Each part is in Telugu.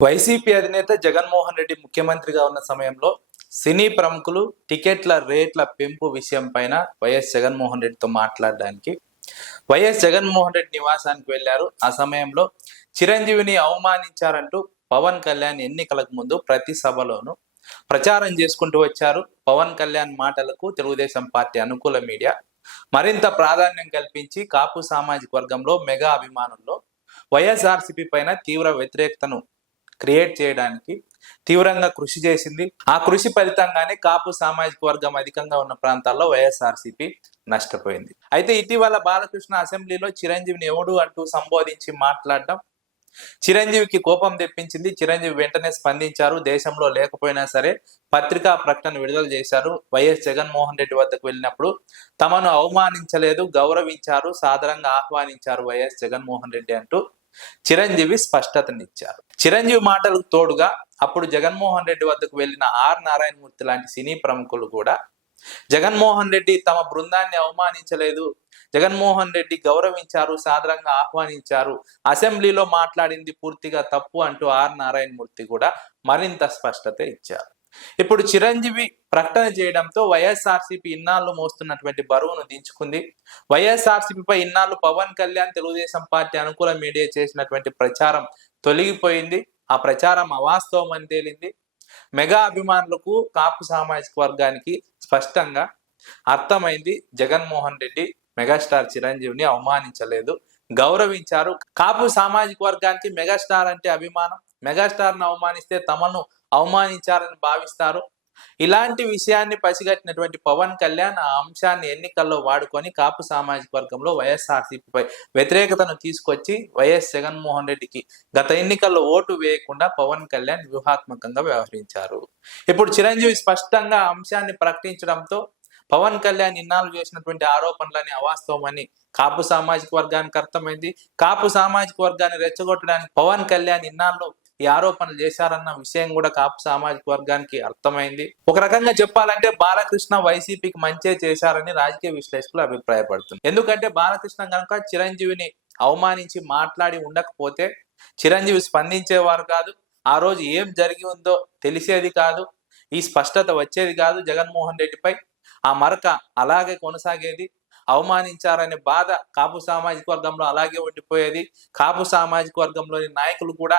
వైసీపీ అధినేత జగన్మోహన్ రెడ్డి ముఖ్యమంత్రిగా ఉన్న సమయంలో సినీ ప్రముఖులు టికెట్ల రేట్ల పెంపు విషయం పైన వైఎస్ జగన్మోహన్ రెడ్డితో మాట్లాడడానికి వైఎస్ జగన్మోహన్ రెడ్డి నివాసానికి వెళ్ళారు ఆ సమయంలో చిరంజీవిని అవమానించారంటూ పవన్ కళ్యాణ్ ఎన్నికలకు ముందు ప్రతి సభలోనూ ప్రచారం చేసుకుంటూ వచ్చారు. పవన్ కళ్యాణ్ మాటలకు తెలుగుదేశం పార్టీ అనుకూల మీడియా మరింత ప్రాధాన్యం కల్పించి కాపు సామాజిక వర్గంలో మెగా అభిమానుల్లో వైఎస్ఆర్సీపీ పైన తీవ్ర వ్యతిరేకతను క్రియేట్ చేయడానికి తీవ్రంగా కృషి చేసింది. ఆ కృషి ఫలితంగానే కాపు సామాజిక వర్గం అధికంగా ఉన్న ప్రాంతాల్లో వైఎస్ఆర్సీపీ నష్టపోయింది. అయితే ఇటీవల బాలకృష్ణ అసెంబ్లీలో చిరంజీవిని ఎవడు అంటూ సంబోధించి మాట్లాడడం చిరంజీవికి కోపం తెప్పించింది. చిరంజీవి వెంటనే స్పందించారు. దేశంలో లేకపోయినా సరే పత్రికా ప్రకటన విడుదల చేశారు. వైఎస్ జగన్మోహన్ రెడ్డి వద్దకు వెళ్ళినప్పుడు తమను అవమానించలేదు గౌరవించారు సాధారణంగా ఆహ్వానించారు వైఎస్ జగన్మోహన్ రెడ్డి అంటూ చిరంజీవి స్పష్టతనిచ్చారు. చిరంజీవి మాటలకు తోడుగా అప్పుడు జగన్మోహన్ రెడ్డి వద్దకు వెళ్ళిన ఆర్ నారాయణమూర్తి లాంటి సినీ ప్రముఖులు కూడా జగన్మోహన్ రెడ్డి తమ బృందాన్ని అవమానించలేదు. జగన్మోహన్ రెడ్డి గౌరవించారు సాదరంగా ఆహ్వానించారు. అసెంబ్లీలో మాట్లాడింది పూర్తిగా తప్పు అంటూ ఆర్ నారాయణమూర్తి కూడా మరింత స్పష్టత ఇచ్చారు. ఇప్పుడు చిరంజీవి ప్రకటన చేయడంతో వైఎస్ఆర్సీపీ ఇన్నాళ్ళు మోస్తున్నటువంటి బరువును దించుకుంది. వైఎస్ఆర్సీపీపై ఇన్నాళ్ళు పవన్ కళ్యాణ్ తెలుగుదేశం పార్టీ అనుకూల మీడియా చేసినటువంటి ప్రచారం తొలగిపోయింది. ఆ ప్రచారం అవాస్తవం అని తేలింది. మెగా అభిమానులకు కాపు సామాజిక వర్గానికి స్పష్టంగా అర్థమైంది. జగన్మోహన్ రెడ్డి మెగాస్టార్ చిరంజీవిని అవమానించలేదు. గౌరవించారు. కాపు సామాజిక వర్గానికి మెగాస్టార్ అంటే అభిమానం. మెగాస్టార్ను అవమానిస్తే తమను అవమానించారని భావిస్తారు. ఇలాంటి విషయాన్ని పసిగట్టినటువంటి పవన్ కళ్యాణ్ ఆ అంశాన్ని ఎన్నికల్లో వాడుకొని కాపు సామాజిక వర్గంలో వైఎస్ఆర్సీపీపై వ్యతిరేకతను తీసుకొచ్చి వైఎస్ జగన్మోహన్ రెడ్డికి గత ఎన్నికల్లో ఓటు వేయకుండా పవన్ కళ్యాణ్ వ్యూహాత్మకంగా వ్యవహరించారు. ఇప్పుడు చిరంజీవి స్పష్టంగా అంశాన్ని ప్రకటించడంతో పవన్ కళ్యాణ్ ఇన్నాళ్ళు చేసినటువంటి ఆరోపణలని అవాస్తవమని కాపు సామాజిక వర్గానికి అర్థమైంది. కాపు సామాజిక వర్గాన్ని రెచ్చగొట్టడానికి పవన్ కళ్యాణ్ ఇన్నాళ్ళు ఈ ఆరోపణలు చేశారన్న విషయం కూడా కాపు సామాజిక వర్గానికి అర్థమైంది. ఒక రకంగా చెప్పాలంటే బాలకృష్ణ వైసీపీకి మంచే చేశారని రాజకీయ విశ్లేషకులు అభిప్రాయపడుతుంది ఎందుకంటే బాలకృష్ణ కనుక చిరంజీవిని అవమానించి మాట్లాడి ఉండకపోతే చిరంజీవి స్పందించేవారు కాదు. ఆ రోజు ఏం జరిగి ఉందో తెలిసేది కాదు. ఈ స్పష్టత వచ్చేది కాదు జగన్మోహన్ రెడ్డిపై. ఆ మరక అలాగే కొనసాగేది. అవమానించారనే బాధ కాపు సామాజిక వర్గంలో అలాగే ఉండిపోయేది. కాపు సామాజిక వర్గంలోని నాయకులు కూడా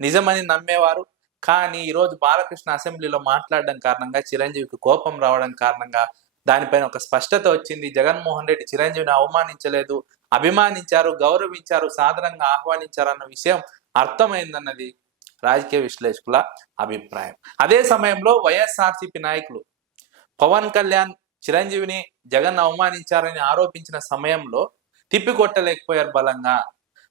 నిజమని నమ్మేవారు. కానీ ఈరోజు బాలకృష్ణ అసెంబ్లీలో మాట్లాడడం కారణంగా చిరంజీవికి కోపం రావడం కారణంగా దానిపైన ఒక స్పష్టత వచ్చింది. జగన్మోహన్ రెడ్డి చిరంజీవిని అవమానించలేదు అభిమానించారు గౌరవించారు సాధారణంగా ఆహ్వానించారు అన్న విషయం అర్థమైందన్నది రాజకీయ విశ్లేషకుల అభిప్రాయం. అదే సమయంలో వైఎస్ఆర్సీపీ నాయకులు పవన్ కళ్యాణ్ చిరంజీవిని జగన్ అవమానించారని ఆరోపించిన సమయంలో తిప్పికొట్టలేకపోయారు బలంగా.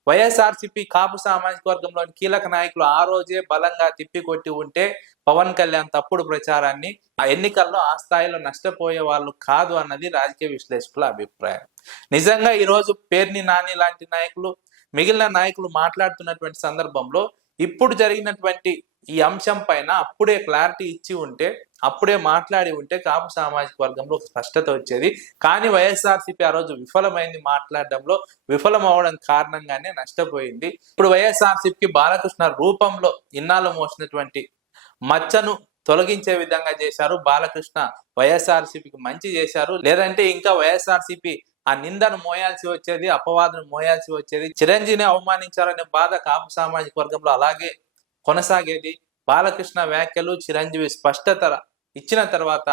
వైఎస్ఆర్సీపీ కాపు సామాజిక వర్గంలోని కీలక నాయకులు ఆ రోజే బలంగా తిప్పికొట్టి ఉంటే పవన్ కళ్యాణ్ తప్పుడు ప్రచారాన్ని ఆ ఎన్నికల్లో ఆ స్థాయిలో నష్టపోయే వాళ్ళు కాదు అన్నది రాజకీయ విశ్లేషకుల అభిప్రాయం. నిజంగా ఈరోజు పేర్ని నాని లాంటి నాయకులు మిగిలిన నాయకులు మాట్లాడుతున్నటువంటి సందర్భంలో ఇప్పుడు జరిగినటువంటి ఈ అంశం పైన అప్పుడే క్లారిటీ ఇచ్చి ఉంటే అప్పుడే మాట్లాడి ఉంటే కాపు సామాజిక వర్గంలో ఒక స్పష్టత వచ్చేది. కానీ వైఎస్ఆర్సీపీ ఆ రోజు విఫలమైంది మాట్లాడడంలో విఫలం అవడం కారణంగానే నష్టపోయింది. ఇప్పుడు వైఎస్ఆర్సీపీకి బాలకృష్ణ రూపంలో ఇన్నాళ్ళు మోసినటువంటి మచ్చను తొలగించే విధంగా చేశారు. బాలకృష్ణ వైఎస్ఆర్సీపీకి మంచి చేశారు. లేదంటే ఇంకా వైఎస్ఆర్సీపీ ఆ నిందను మోయాల్సి వచ్చేది అపవాదను మోయాల్సి వచ్చేది. చిరంజీవిని అవమానించాలనే బాధ కాపు సామాజిక వర్గంలో అలాగే కొనసాగేది. బాలకృష్ణ వ్యాఖ్యలు చిరంజీవి స్పష్టత ఇచ్చిన తర్వాత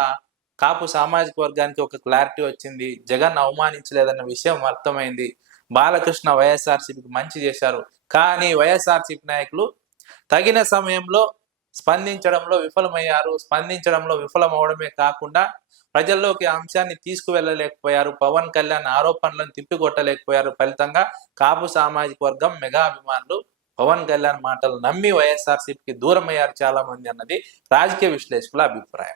కాపు సామాజిక వర్గానికి ఒక క్లారిటీ వచ్చింది. జగన్ అవమానించలేదన్న విషయం అర్థమైంది. బాలకృష్ణ వైఎస్ఆర్సీపీకి మంచి చేశారు. కానీ వైఎస్ఆర్సీపీ నాయకులు తగిన సమయంలో స్పందించడంలో విఫలమయ్యారు. స్పందించడంలో విఫలమవడమే కాకుండా ప్రజల్లోకి అంశాన్ని తీసుకువెళ్ళలేకపోయారు. పవన్ కళ్యాణ్ ఆరోపణలను తిప్పికొట్టలేకపోయారు. ఫలితంగా కాపు సామాజిక వర్గం మెగా అభిమానులు పవన్ కళ్యాణ్ మాటలు నమ్మి వైఎస్ఆర్సీపీకి దూరమయ్యారు చాలా మంది అన్నది రాజకీయ విశ్లేషకుల అభిప్రాయం.